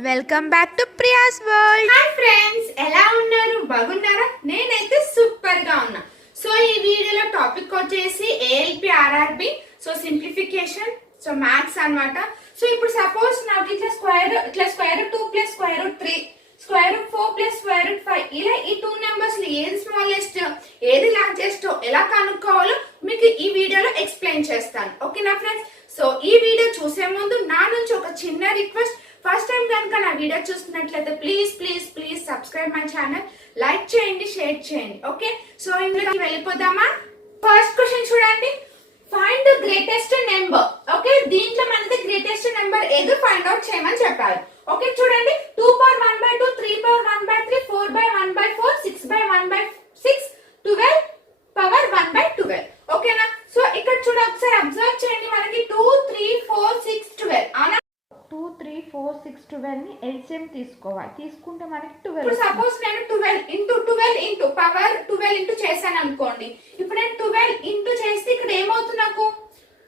Welcome back to Priya's world. Hi friends, ఎలా ఉన్నారు? బాగున్నారా? నేనైతే సూపర్ గా ఉన్నా. సో ఈ వీడియోలో టాపిక్ వచ్చేసి ALP RRB, so simplification, so maths అన్నమాట. సో ఇప్పుడు సపోజ్ నాకు ఇట్లా square root 2 plus square root 3, square root 4 plus square root 5, ఇలా ఈ టూ నెంబర్స్ లో ఏది స్మాలెస్ట్ ఏది లార్జెస్ట్ ఎలా కనుక్కోవాలో మీకు ఈ వీడియోలో ఎక్స్ప్లెయిన్ చేస్తాను. ఓకేనా ఫ్రెండ్స్? సో ఈ వీడియో చూసే ముందు నా నుంచి ఒక చిన్న రిక్వెస్ట్. ఫస్ట్ టైం కనుక నా వీడియో చూస్తున్నట్లయితే please please please subscribe my channel, like చేయండి, షేర్ చేయండి. ఓకే, సో ఇందులోకి వెళ్ళిపోదామా? ఫస్ట్ క్వశ్చన్ చూడండి. Find the greatest number. Okay, దీంట్లో మనకి గ్రేటెస్ట్ నెంబర్ ఏదో ఫైండ్ అవుట్ చేయమని చెప్పారు. ఓకే చూడండి, 2 power 1/2, 3 power 1/3, 4 by 1/4, 6 by 1/6, 12 power 1/12. ఓకేనా? సో ఇక్కడ చూడ ఒకసారి అబ్జర్వ్ చేయండి, మనకి 2 3 4 6 12 అవునా? 2 3 4 6 12 ని ఎల్సిఎం తీసుకోవాలి. తీసుకుంటే మనకి 12. ఇప్పుడు సపోజ్ నేను 12 ఇంటూ పవర్ 12 ఇంటూ చేశాను అనుకోండి. ఇప్పుడు నేను 12 ఇంటూ చేస్తే ఇక్కడ ఏమవుతుంది నాకు?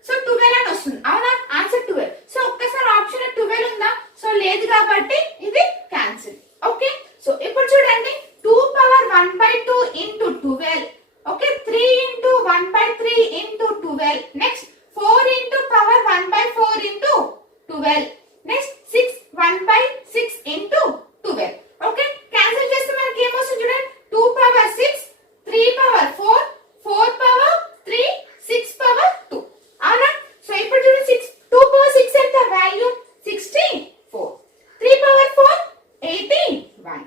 సో 12 అని వస్తుంది అవునా? ఆన్సర్ 12. సో ఒక్కసారి ఆప్షన్ 12 ఉందా? సో లేదు కాబట్టి ఇది క్యాన్సిల్. ఓకే, సో ఇప్పుడు చూడండి, 2 power 1/2 into 12. Okay, 3 into 1/3 into 12. Next 4 into power 1/4 into 12. Next 6 1/6 into 12. Okay, cancel చేస్తే మనకి ఏమొస్తుంది చూడండి, 2 power 6, 3 power 4, 4 power 3, 6 power 2 అవునా? సో ఇప్పుడు చూడండి, 2 power 6 ఎంత value? 64. 3 power 4 81.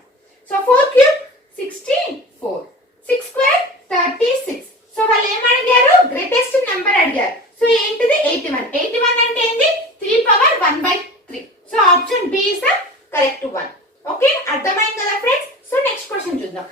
So 4 cube 64. 6 square 36. So వాళ్ళు ఏం అడిగారు? గ్రేటెస్ట్ నెంబర్ అడిగారు. సో ఏంటిది? 81. 81 అంటే ఏంటి? 3 power 1/3. So option B is the correct one. Okay, అర్థమైంది కదా ఫ్రెండ్స్? సో నెక్స్ట్ క్వశ్చన్ చూద్దాం.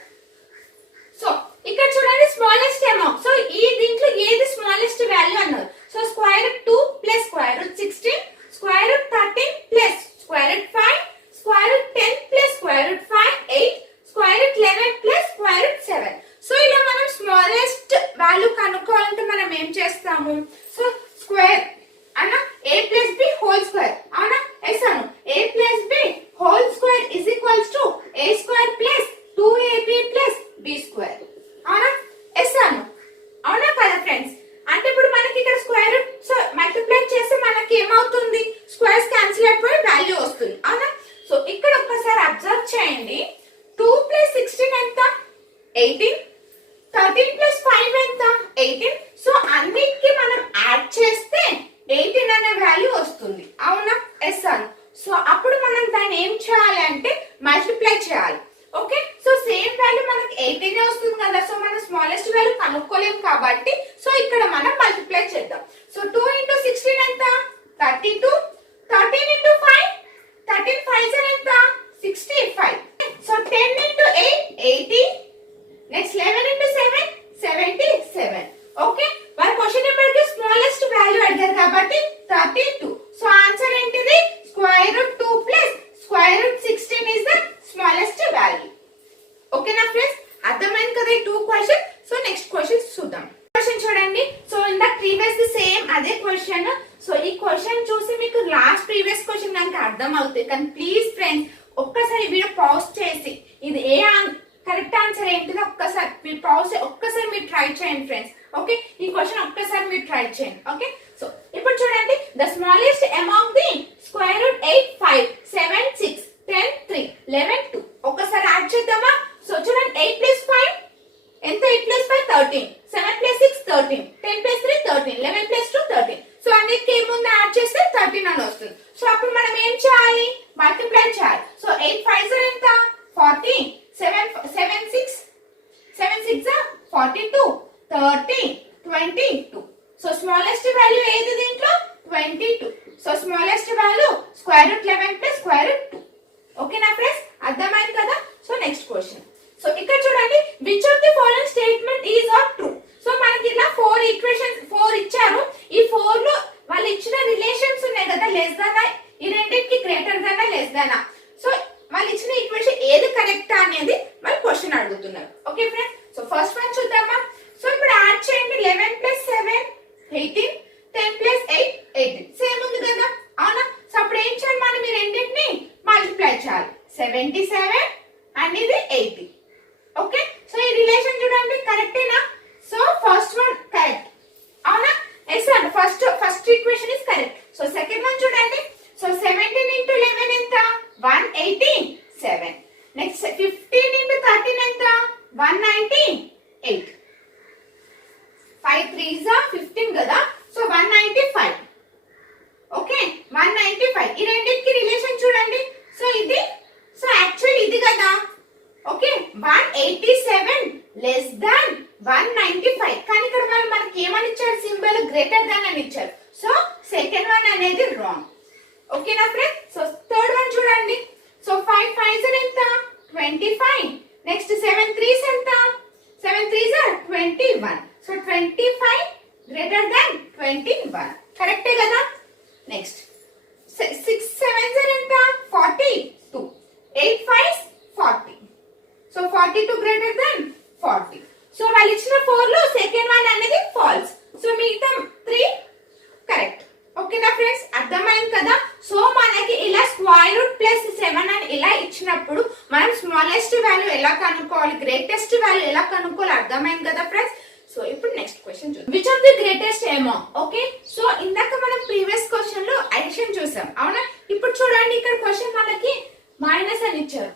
సో ఇక్కడ చూడండి, స్మాలెస్ట్ అమౌంట్. సో ఈ దీంట్లో ఏది స్మాలెస్ట్ వాల్యూ అన్నారు? So square root 2 plus square root 16, square root 13 plus square root 5, square root 10 plus square root 5 8, square root 11 plus square root 7. So ఇలా మనం smallest value కనుక్కోవాలంటే మనం ఏం చేస్తాము? సో స్క్వేర్ అన్న a plus b whole square అవునా? Yes అను a plus b whole square is equals to a square plus 2ab plus b square అవునా? ఎస్ అను అవునా కదా ఫ్రెండ్స్? అంటే ఇప్పుడు మనకి ఇక్కడ స్క్వేర్ రూట్ సో మల్టిప్లై చేస్తే మనకి ఏమవుతుంది? స్క్వేర్స్ క్యాన్సిల్ అయిపోయి వాల్యూ వస్తుంది అవునా? సో ఇక్కడ ఒక్కసారి అబ్జర్వ్ చేయండి, 2 ప్లస్ 16 ఎంత? 18. 13 ప్లస్ 5 ఎంత? 18. సో అన్నిటికీ మనం యాడ్ చేస్తే 18 అనే వాల్యూ వస్తుంది అవునా? ఎస్ అను. సో అప్పుడు మనం దాన్ని ఏం చేయాలి అంటే మల్టిప్లై చేయాలి. ఓకే, సో సేమ్ వాల్యూ మనకి 18 వస్తుంది కదా. సో మనం స్మాలెస్ట్ వాల్యూ కనుక్కోలేము కాబట్టి సో ఇక్కడ మనం మల్టిప్లై చేద్దాం. సో 2 ఇంటూ 16 ఎంత? 32. 13 ఇంటూ 5, 13 5 ఎంత? 65. So 10 into 8 80. Next 11 into 7 77. Okay, వాళ్ళ క్వశ్చన్ నెంబర్కి స్మాలెస్ట్ వాల్యూ అడిగారు కాబట్టి 32. సో ఆన్సర్ ఏంటిది? Square root 2 plus square root 16 is the smallest value. ఓకేనా ఫ్రెండ్స్? అర్థమైంది కదా ఈ two question? So next question చూద్దాం. క్వశ్చన్ చూడండి. So in the previous same అదే క్వశ్చన్. సో ఈ క్వశ్చన్ చూసి మీకు లాస్ట్ ప్రీవియస్ క్వశ్చన్ కనుక అర్థం అవుతుంది. కానీ ప్లీజ్ ఫ్రెండ్స్ ఒక్కసారి వీడియో పాజ్ చేసి ఇది ఏ కరెక్ట్ ఆన్సర్ ఏంటిదో ఒక్కసారి మీరు పాజ్ ఒక్కసారి మీరు ట్రై చేయండి ఫ్రెండ్స్. ఓకే, ఈ క్వశ్చన్ ఒక్కసారి మీరు ట్రై చేయండి. ఓకే, సో ఇప్పుడు చూడండి, the smallest among the square root 8 5 7 6 10 3 11 2. ఒక్కసారి యాడ్ చేద్దామా? సో చూడండి, 8 ప్లస్ 5 ఎంత? 8 plus 5 13, 7 plus 6 13, 10 plus 3 13, 11 plus 2 13. So అన్నిటికీ ఏముంది? యాడ్ చేస్తే 13 అని వస్తుంది. సో అప్పుడు మనం ఏం చేయాలి? మల్టిప్లై చేయాలి. సో 8 5 ఎంత? 40, 7 6 42, 30 22. సో స్మాలెస్ట్ వాల్యూ ఏది దీంట్లో? 22. So smallest value square root 11 plus square root 2. ఓకేనా ఫ్రెండ్స్? అర్థమైంది కదా? So next question. సో ఇక్కడ చూడండి, which of the following statement is or true. So మనకి ఇలా 4 ఈక్వేషన్స్ 4 ఇచ్చారు. ఈ 4 లో వాళ్ళు ఇచ్చిన రిలేషన్స్ ఉన్నాయి కదా, లెస్ దాన్ ఈ రెండింటికి greater than less than. So వాళ్ళు ఇచ్చిన ఈక్వేషన్ ఏది కరెక్ట్ అనేది మరి క్వశ్చన్ అడుగుతున్నారు. Okay friends, so first one చూద్దామా? సో ఇప్పుడు యాడ్ చేయండి, 11 ప్లస్ 7 18, 10 ప్లస్ 8 18. సేమ్ ఉంది కదా అవునా? సో అప్పుడు ఏం చేయాలి? మనం ఈ రెండింటిని మల్టిప్లై 77 అండ్ ఇది 80. ఓకే, సో ఈ రిలేషన్ చూడండి కరెక్టేనా? సో ఫస్ట్ వన్ కరెక్ట్, అవునా? ఎస్ అండి, first equation is correct. So second one చూడండి. సో 17 into 11 ఎంత? 187. నెక్స్ట్ 15 into 13 ఎంత? 198. 5 3s are 15 కదా, సో 195. ఓకే, 195. ఈ రెండింటికి రిలేషన్ చూడండి. సో ఇది, సో యాక్చువల్ ఇది కదా. Okay, 187 less than 195. కానీ ఇక్కడ వాళ్ళు మనకి ఏమని ఇచ్చారు? సింబల్ గ్రేటర్ దాన్ అని ఇచ్చారు. సో సెకండ్ వన్ అనేది రాంగ్. ఓకేనా ఫ్రెండ్స్? సో థర్డ్ వన్ చూడండి. సో 5 5s ఎంత? 25. నెక్స్ట్ 7 3s ఎంత? 7 3s are 21. So 25 greater than 21. కరెక్టే కదా? నెక్స్ట్ 6 7s are ఎంత? 42. 8 5s 40. So 42 greater than 40. So వాళ్ళు ఇచ్చిన 4 లో సెకండ్ వన్ అనేది ఫాల్స్. సో మిగతా 3 కరెక్ట్. ఓకేనా ఫ్రెండ్స్, అర్థమైంది కదా? సో మనకి ఇలా స్క్వేర్ రూట్ ప్లస్ 7 అని ఇలా ఇచ్చినప్పుడు మనం స్మాలెస్ట్ వాల్యూ ఎలా కనుక్కోవాలి, గ్రేటెస్ట్ వాల్యూ ఎలా కనుక్కోవాలి, అర్థమైంది కదా ఫ్రెండ్స్? సో ఇప్పుడు నెక్స్ట్ క్వశ్చన్ చూద్దాం. విచ్ ఆఫ్ ది గ్రేటెస్ట్ ఏమో. ఓకే, సో ఇందాక మనం ప్రీవియస్ క్వశ్చన్ లో అడిషన్ చూసాం, అవునా? ఇప్పుడు చూడండి, ఇక్కడ క్వశ్చన్ మనకి మైనస్ అని ఇచ్చారు.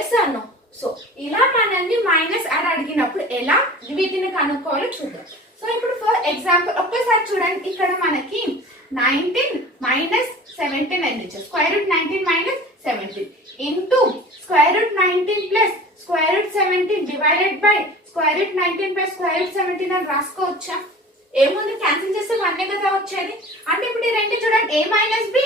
Yes or no? సో ఇలా మనల్ని మైనస్ అని అడిగినప్పుడు ఎలా వీటిని కనుక్కోవాలో చూద్దాం. సో ఇప్పుడు ఫర్ ఎగ్జాంపుల్ ఒక్కసారి చూడండి, ఇక్కడ మనకి 19 మైనస్ 17 అని ఇచ్చారు. Square root 19 minus 17 into square root 19 plus square route 17 divided by square root 19 plus square route 17 అని రాసుకోవచ్చా? ఏముంది, క్యాన్సిల్ చేస్తే 1 కదా వచ్చేది. అంటే ఇప్పుడు ఈ రెండు చూడండి, a minus B,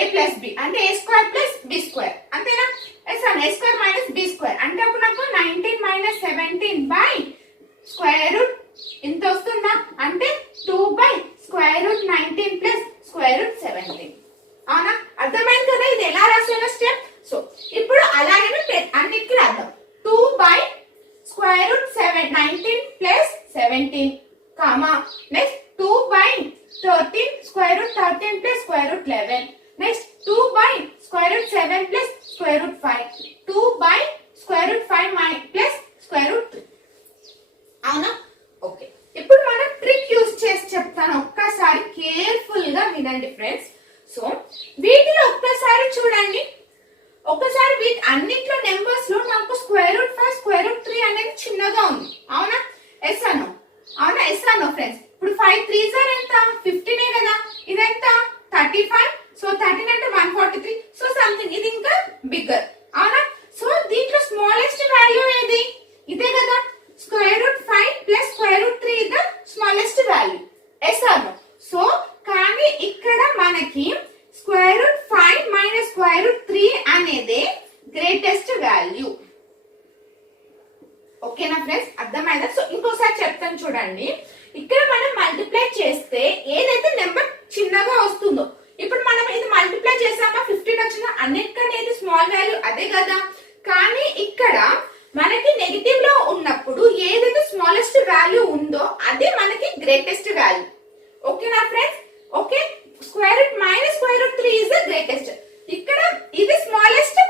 a plus B అంటే a square plus B square, అంతేనా? ఎస్ అన్న, a square minus B square అంటే అప్పుడు నాకు 19 మైనస్ 17 బై స్క్వేర్ రూట్ ఇంత వస్తుందా? అంటే 2 by square root 19 plus square route 17. అవునా? అర్థమైంది కదా ఇది ఎలా రాసానో స్టెప్? సో ఇప్పుడు అలాగే అన్నిటికీ రాద్దాం. 2 by square root 19 plus 17 comma next 2 by 13 square root 13 plus square root 11. Next 2 by square root 7 plus square root 5. 2 by square root 5 plus square root 3. అవునా? ఓకే, ఇప్పుడు మనం ట్రిక్ యూజ్ చేసి చెప్తాను, ఒక్కసారి కేర్ఫుల్ గా వినండి ఫ్రెండ్స్. సో వీటిలో ఒక్కసారి చూడండి, ఒక్కసారి వీటి అన్నిట్లో నెంబర్స్ లో నాకు స్క్వేర్ రూట్ 5 స్క్వేర్ రూట్ 3 అనేది చిన్నగా ఉంది, అవునా? ఎస్ అన్నో? అవునా? ఎస్ అన్నో ఫ్రెండ్స్? ఇప్పుడు 5 3s are ఎంత? 15 కదా. ఇదెంత? 35. సో 13 అంటే 143. సో సంథింగ్ ఇది ఇంకా బిగ్గర్, అవునా? సో దీంట్లో స్మాలెస్ట్ వాల్యూ ఏది? ఇదే కదా. Square root 5 plus square root 3 is the smallest value. Yes or no? So కానీ ఇక్కడ మనకి square root 5 minus square root 3 అనేది గ్రేటెస్ట్ వాల్యూ. ఓకేనా ఫ్రెండ్స్, అర్థమైందా? సో ఇంకోసారి చెప్తాను చూడండి, ఇక్కడ మనం మల్టిప్లై చేస్తే ఏదైతే నెంబర్ చిన్నగా వస్తుందో, ఇప్పుడు మనం ఇది మల్టిప్లై చేసామా 15 వచ్చిందా, అన్నిటికంటే ఇది స్మాల్ వాల్యూ అదే కదా. కానీ ఇక్కడ మనకి నెగటివ్ లో ఉన్నప్పుడు ఏదైతే స్మాలెస్ట్ వాల్యూ ఉందో అది మనకి గ్రేటెస్ట్ వాల్యూ. ఓకేనా friends? Okay, square root minus square root 3 is the greatest. ఇక్కడ ఇది స్మాలెస్ట్,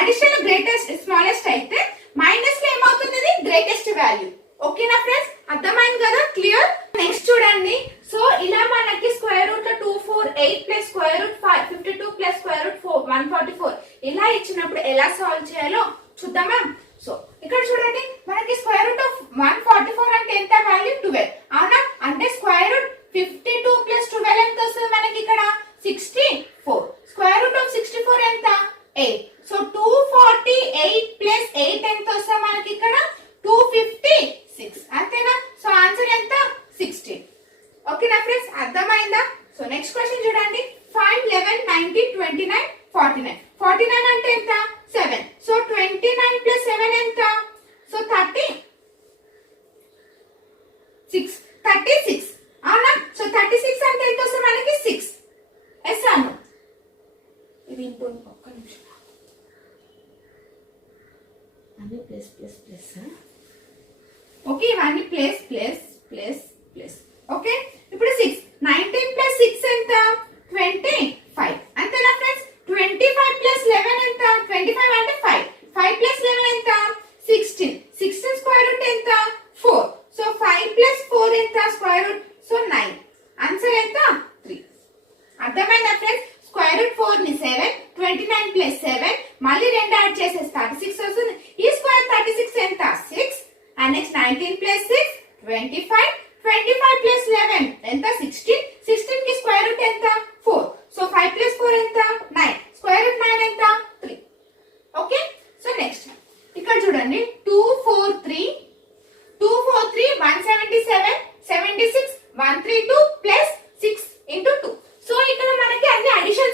అడిషన్ గ్రేటెస్ట్ స్మాలెస్ట్ అయితే మైనస్ లో ఏమవుతుంది? Greatest value. ఓకేనా ఫ్రెండ్స్, అర్థమైంది కదా? క్లియర్? నెక్స్ట్ చూడండి, సో ఇలా మనకి స్క్వేర్ రూట్ లో 248 plus square route 52 plus square route 144 ఇలా ఇచ్చినప్పుడు ఎలా సాల్వ్ చేయాలో చూద్దామా? సో ఇక్కడ చూడండి, మనకి స్క్వేర్ రూట్ ఆఫ్ 144 అంటే ఎంత వాల్యూ? 12, అవునా? అంటే స్క్వేర్ రూట్ 52 ప్లస్ 12 ఎంత వస్తుంది మనకి ఇక్కడ? 64. స్క్వేర్ రూట్ ఆఫ్ 64 ఎంత? 8. సో 248 ప్లస్ 8 ఎంత వస్తుంది మనకి ఇక్కడ? 256, అంతేనా? సో ఆన్సర్ ఎంత? 16. ఓకేనా ఫ్రెండ్స్, అర్థమైందా? సో నెక్స్ట్ క్వశ్చన్ చూడండి, 5 11 19 29 49. 49 అంటే ఎంత? 7. సో 29 ప్లస్ 7 ఎంత? సో 36. 36, అవునా? సో 36 అంటే ఎంత వస్తుంది మనకి? 6. ఎస్ అను? ఇది ఇంకొక ఒక్క నిమిషం, అన్ని ప్లస్ ప్లస్ ప్లస్. ఓకే, ఇవన్నీ plus plus plus plus. Okay, ఇప్పుడు 6 19 ప్లస్ 6 ఎంత? 25, అంతేనా ఫ్రెండ్స్?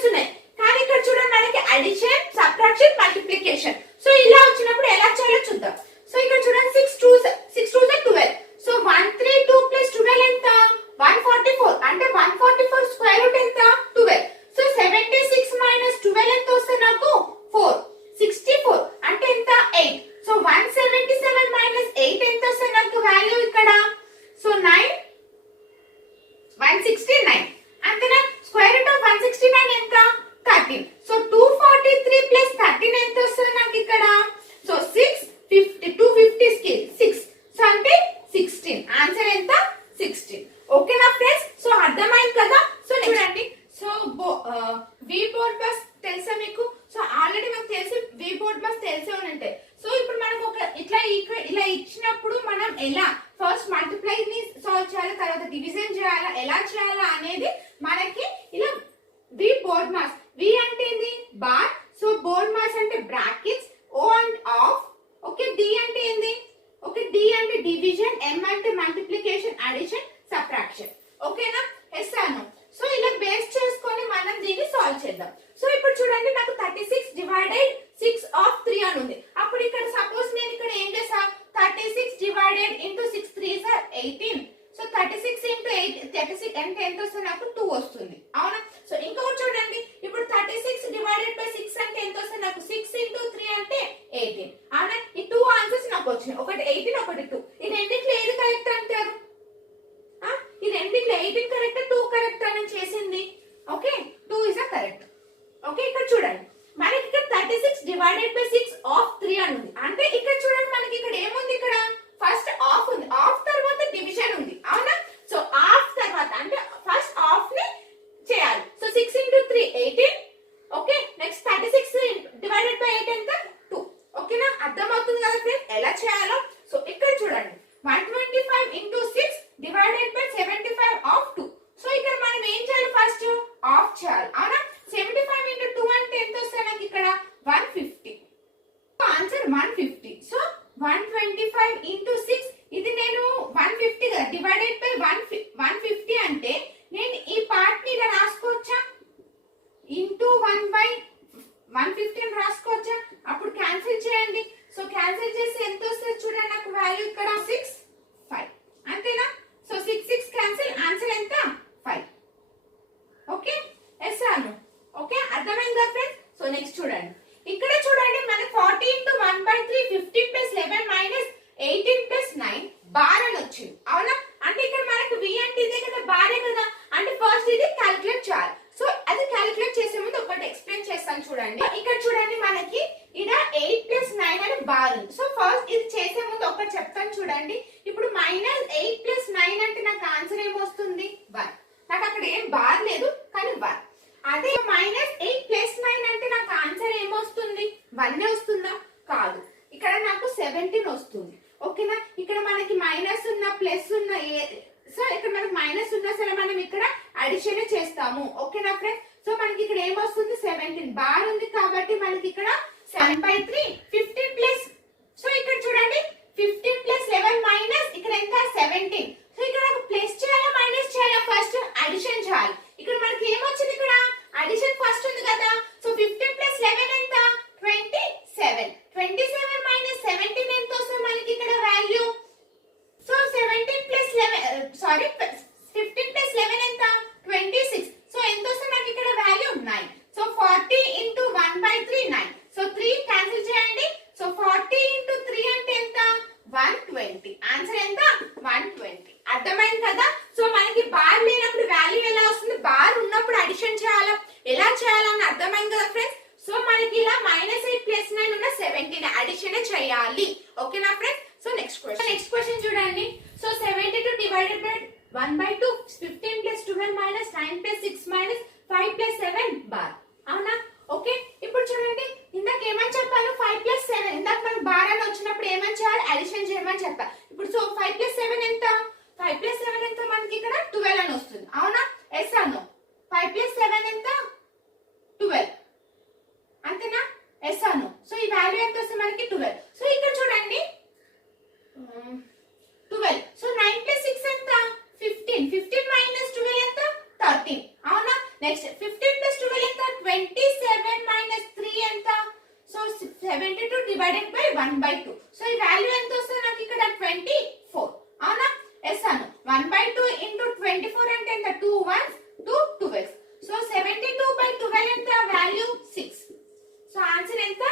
ఆప్షన్స్ ఉన్నాయి, కానీ ఇక్కడ చూడండి మనకి అడిషన్, సబ్ట్రాక్షన్, మల్టిప్లికేషన్. సో ఇలా వచ్చినప్పుడు ఎలా చేయాలో చూద్దాం. సో ఇక్కడ చూడండి 6 2 12. సో 132 ప్లస్ 12 ఎంత? 144. అంటే 144 స్క్వేర్ రూట్ ఎంత? 12. సో 76 మైనస్ 12 ఎంత వస్తుంది నాకు? 4. 64 అంటే ఎంత? 8. సో 177 మైనస్ 8 ఎంత వస్తుంది నాకు వాల్యూ ఇక్కడ? సో 9 169. అంతేనా? స్క్వేర్ రూట్ ఆఫ్ 169 ఎంత? 13. సో 243 ప్లస్ 13 ఎంత వస్తుంది నాకు ఇక్కడ? సో 650 250 కి 6. సో అంటే 16. ఆన్సర్ ఎంత? 16. ఓకేనా ఫ్రెండ్స్? సో అర్థమైంది కదా? సో చూడండి, సో వి బోర్డ్ బస్ తెలుసా మీకు? సో ఆల్రెడీ మనకు తెలిసి వి బోర్డ్ బస్ తెలిసే ఉంటాయి. సో ఇప్పుడు మనకు ఒక ఇలా ఇచ్చినప్పుడు మనం ఎలా ఫస్ట్ మల్టిప్లై ని సాల్వ్ చేయాలి, తర్వాత డివిజన్ చేయాలా, ఎలా చేయాలా అనేది మనకి ఇలా వి బోర్డ్ మాస్. వి అంటే ఏంది? బార్. సో బోర్డ్ మాస్ అంటే brackets, O and of. Okay, D అంటే ఏంది? ఓకే, డి అంటే డివిజన్, ఎం అంటే మల్టిప్లికేషన్, అడిషన్, సబ్ట్రాక్షన్. ఓకేనా? ఎస్ అను. సో ఇలా బేస్ చేసుకొని మనం దీన్ని సాల్వ్ చేద్దాం. సో ఇప్పుడు చూడండి నాకు 36 డివైడెడ్ 6 ఆఫ్ 3 అని ఉంది. అప్పుడు ఇక్కడ సపోజ్ నేను ఇక్కడ ఏం చేసా? 36 divided into 6 3s are 18. So 36 into 36 అంటే ఎంత వస్తుంది నాకు? 2 వస్తుంది. అవునా? సో ఇంకొకటి చూడండి, ఇప్పుడు 36 డివైడెడ్ బై 6 అంటే ఎంత వస్తుంది నాకు? 6 ఇంటూ 3 అంటే 18. అవునా? ఈ 2 ఆన్సర్స్ నాకు వచ్చినాయి, ఒకటి 18 ఒకటి 2. ఈ రెండిట్లో ఏది కరెక్ట్ అంటారు? ఈ రెండిట్లో 18 కరెక్ట్, 2 కరెక్ట్ అని చేసింది. Okay, 2 is a correct. Okay, ఇక్కడ చూడండి మనకి ఇక్కడ 36 డివైడెడ్ బై 6 ఆఫ్ 3 అని ఉంది. అంటే ఇక్కడ చూడండి మనకి ఇక్కడ ఏముంది? ఇక్కడ ఫస్ట్ ఆఫ్ ఉంది, ఆఫ్ తర్వాత డివిజన్ ఉంది. అవునా? సో ఆఫ్ తర్వాత అంటే ఫస్ట్ ఆఫ్ ని చేయాలి. So 6 into 3 18. Okay, next 36 divided by 8 ఎంత? 2. ఓకేనా? అర్థమవుతుంది కదా ఫ్రెండ్స్ ఎలా చేయాలో? సో ఇక్కడ చూడండి 125 into 6 divided by 75 of 2. So ఇక్కడ మనం ఏం చేయాలి? ఫస్ట్ ఆఫ్ చేయాలి. అవునా? 75 ఇంటూ 2 అంటే ఎంత వస్తుంది నాకు ఇక్కడ? 150. ఆన్సర్ 150. సో 125 ఇంటూ 6, ఇది నేను 150 కదా, డివైడెడ్ బై 150 అంటే నేను ఈ పార్ట్ ని ఇలా రాసుకోవచ్చా? ఇంటూ 1/150 అని రాసుకోవచ్చా? అప్పుడు క్యాన్సిల్ చేయండి. సో క్యాన్సిల్ చేసి ఎంత వస్తుంది చూడండి నాకు వాల్యూ ఇక్కడ 6 5. అంతేనా? సో 6 6 క్యాన్సిల్, ఆన్సర్ ఎంత? 5. ఓకే, ఎస్ అను. ఓకే, అర్థమైందా ఫ్రెండ్స్? సో నెక్స్ట్ చూడండి, ఇక్కడ చూడండి మనకి 40 into 1/3 50 plus 11 minus 18 plus 9 bar అని వచ్చింది. అవునా? అంటే ఇక్కడ మనకి వి అంటే ఇదే కదా, బారే కదా. అంటే ఫస్ట్ ఇది క్యాలిక్యులేట్ చేయాలి. సో అది క్యాలిక్యులేట్ చేసే ముందు ఒకటి ఎక్స్ప్లెయిన్ చేస్తాను చూడండి. ఇక్కడ చూడండి మనకి ఇక్కడ 8 ప్లస్ 9 అని బార్ ఉంది. సో ఫస్ట్ ఇది చేసే ముందు ఒకటి చెప్తాను చూడండి. ఇప్పుడు మైనస్ 8 ప్లస్ 9 అంటే నాకు ఆన్సర్ ఏమొస్తుంది? 1. నాకు అక్కడ ఏం బార్ లేదు కానీ 1. అదే మైనస్ 8 ప్లస్ 9 అంటే నాకు ఆన్సర్ ఏమొస్తుంది? 1 వస్తుందా? కాదు, ఇక్కడ నాకు 17 వస్తుంది. ఓకేనా? ఇక్కడ మనకి మైనస్ ఉన్న ప్లస్ ఉన్న సో ఇక్కడ మనకి మైనస్ ఉన్నా సరే మనం ఇక్కడ అడిషన్ చేస్తాము. ఓకేనా ఫ్రెండ్స్? సో మనకి ఇక్కడ ఏమొస్తుంది? 17. బార్ ఉంది కాబట్టి మనకి ఇక్కడ 7/3 15 ప్లస్. సో ఇక్కడ చూడండి 15 ప్లస్ 11 మైనస్ ఇక్కడ ఎంత? 17. సో ఇక్కడ నాకు ప్లస్ చేయాలా మైనస్ చేయాలా? ఫస్ట్ అడిషన్ చేయాలి. ఇక్కడ మనకి ఏమొచ్చింది? ఇక్కడ అడిషన్ ఫస్ట్ ఉంది కదా. సో 15 ప్లస్ 11 ఎంత? 27. 27 మైనస్ 17 ఎంత వస్తుంది మనకి ఇక్కడ వాల్యూ? సో 17 ప్లస్ 15 ప్లస్ 11 ఎంత? 26. సో ఎంత వస్తుంది నాకు ఇక్కడ value? 9. So 40 into 1/3 9. So 3 cancel చేయండి. సో 40 ఇంటూ 3 అంటే ఎంత? 120. ఆన్సర్ ఎంత? 120. అర్థమైంది కదా? సో మనకి బార్ లేనప్పుడు వాల్యూ ఎలా వస్తుంది? బార్ ఉన్నప్పుడు అడిషన్ చేయాలా, ఎలా చేయాలని అర్థమైంది కదా ఫ్రెండ్స్? సో మనకి ఇలా -8 ప్లస్ 9 ఉన్న 17 అడిషన్ చేయాలి. ఓకేనా ఫ్రెండ్స్? సో నెక్స్ట్ క్వశ్చన్ చూడండి. So 72 divided by 1/2 15 plus 12 minus 9 plus 6 minus 5 plus 7 bar. అవునా? ఓకే, ఇప్పుడు చూడండి ఇందాక ఏమని చెప్పాను? 5 ప్లస్ 7. ఇందాక మనకి బార్ అని వచ్చినప్పుడు ఏమని చేయాలి? అడిషన్ చేయమని చెప్పా. ఇప్పుడు సో 5 ప్లస్ 7 ఎంత? 5 ప్లస్ 7 ఎంత? మనకి ఇక్కడ 12 అని వస్తుంది. అవునా? ఎస్ అను. 5 ప్లస్ 7 ఎంత? 12. అంతేనా? ఎస్ అను. సో ఈ వాల్యూ ఎంత వస్తుంది మనకి? 12. సో ఇక్కడ చూడండి 12. సో 9 ప్లస్ 6 ఎంత? 15. 15 మైనస్ 12 ఎంత? 13. అవునా? నెక్స్ట్ 15 ప్లస్ 12 ఎంత? Divided by 1/2. సో ఈ వాల్యూ ఎంత వస్తుంది నాకు ఇక్కడ 24. అవునా? ఎస్ అను 1/2 ఇంటూ 24 అంటే ఎంత? 2 1s 2 12. సో 72/12 ఎంత? వాల్యూ 6. సో ఆన్సర్ ఎంత?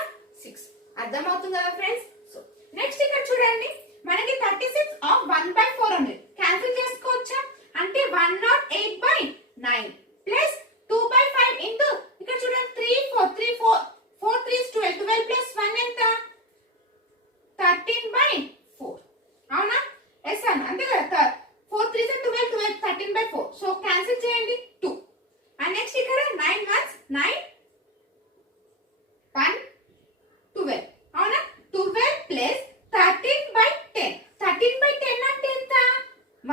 6. అర్థమవుతుంది కదా ఫ్రెండ్స్? సో నెక్స్ట్ ఇక్కడ చూడండి, మనకి 36 ఆఫ్ 1/4 ఉంది. క్యాన్సిల్ చేసుకోవచ్చా? అంటే 108/9 ప్లస్ 2/5 ఇంటూ ఇక్కడ చూడండి 3 4 3 12 12 ప్లస్ 1 ఎంత? 13/4. అవునా? ఎస్ అన్న అంతే కదా. 4 3 12 12 13/4. సో క్యాన్సిల్ చేయండి 2. అండ్ నెక్స్ట్ ఇక్కడ 9 1s 9 1 12. అవునా? 12 ప్లస్ 13/10. 13/10 అంటే ఎంత?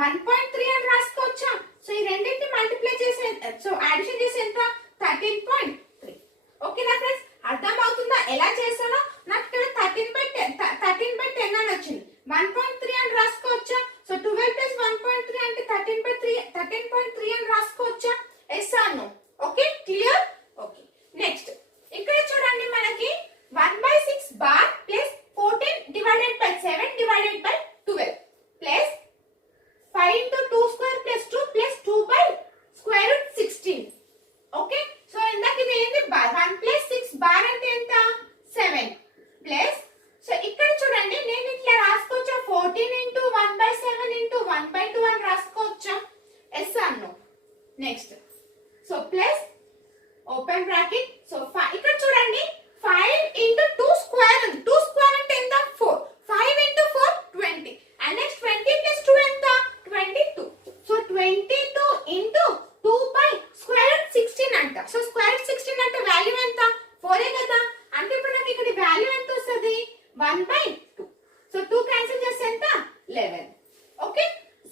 1.3 అని రాసుకోవచ్చా? సో ఈ రెండింటిని మల్టిప్లై చేసే సో అడిషన్ చేసి ఎంత? 13.3. ఓకేనా ఫ్రెండ్స్? అర్థం అవుతుందా ఎలా చేసానో? నాకు ఇక్కడ 13/10 అని వచ్చింది. 1.3 అని రాసుకోవచ్చా? సో 12 ప్లస్ 1.3 అంటే 13.3 అని రాసుకోవచ్చా? Yes or no? Okay clear? Okay next ఇక్కడ చూడండి, మనకి 1/6 bar plus 14 divided by 7 divided by 12 plus 5 into 2 square plus 2 plus 2 by square root 16. Okay so ఇందాక ఇది ఏంటి? బార్ 1 plus 6 బార్ అంటే ఎంత? 7 ప్లస్ సో ఇక్కడ చూడండి, నేను ఇట్లా రాసుకోవచ్చా? 14 into 1/7 into 1/2 అని రాసుకోవచ్చా? Yes or no? Next so plus open bracket. So ఇక్కడ చూడండి 5 into 2 square ఉంది. 2 square అంటే ఎంత? 4. 5 into 4 20. And next 20 plus 2 ఎంత? 22. So 22 into 2 by square root 16 అంట. సో square root 16 అంటే వాల్యూ ఎంత? 4 కదా. అంటే ఇప్పుడు నాకు ఇక్కడ వాల్యూ ఎంత వస్తుంది? 1/2. సో 2 క్యాన్సిల్ చేస్తే ఎంత? 11. Okay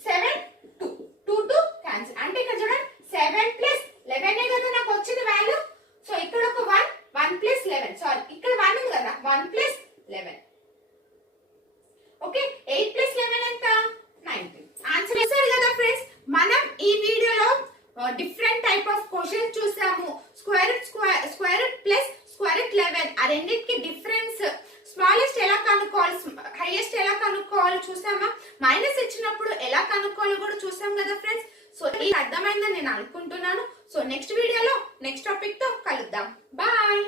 7 2 2 2 cancel. అంటే ఇక్కడ చూడండి 7 plus 11 కదా నాకు వచ్చిన వాల్యూ. సో ఇక్కడ ఒక 1 plus 11. సారీ ఇక్కడ 1 ఉంది కదా. 1 plus 11. ఓకే 8 plus 11 ఎంత? 19. ఆన్సర్ చేశారు కదా ఫ్రెండ్స్. మనం ఈ వీడియోలో డిఫరెంట్ టైప్ ఆఫ్ క్వశ్చన్స్ చూసాము. Square root plus square root 11 ఆ రెండింటికి డిఫరెన్స్, స్మాలెస్ట్ ఎలా కనుక్కోవాలి, హైయెస్ట్ ఎలా కనుక్కోవాలో చూసామా? మైనస్ ఇచ్చినప్పుడు ఎలా కనుక్కోవాలో కూడా చూసాం కదా ఫ్రెండ్స్. సో ఇది అర్థమైందని నేను అనుకుంటున్నాను. సో నెక్స్ట్ వీడియోలో నెక్స్ట్ టాపిక్ తో కలుద్దాం. బాయ్.